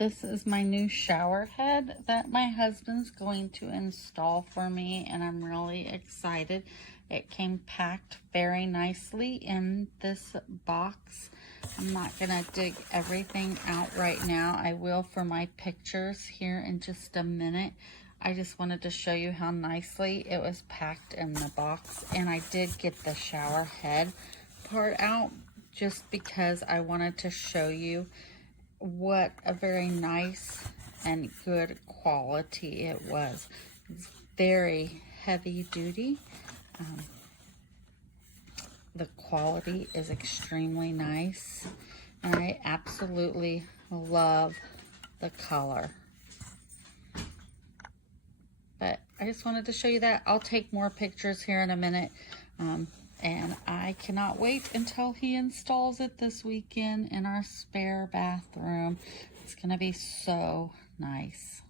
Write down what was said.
This is my new shower head that my husband's going to install for me, and I'm really excited. It came packed very nicely in this box. I'm not gonna dig everything out right now. I will for my pictures here in just a minute. I just wanted to show you how nicely it was packed in the box, and I did get the shower head part out just because I wanted to show you what a very nice and good quality it was. It's very heavy duty. The quality is extremely nice, and I absolutely love the color. But I just wanted to show you that. I'll take more pictures here in a minute. And I cannot wait until he installs it this weekend in our spare bathroom. It's gonna be so nice.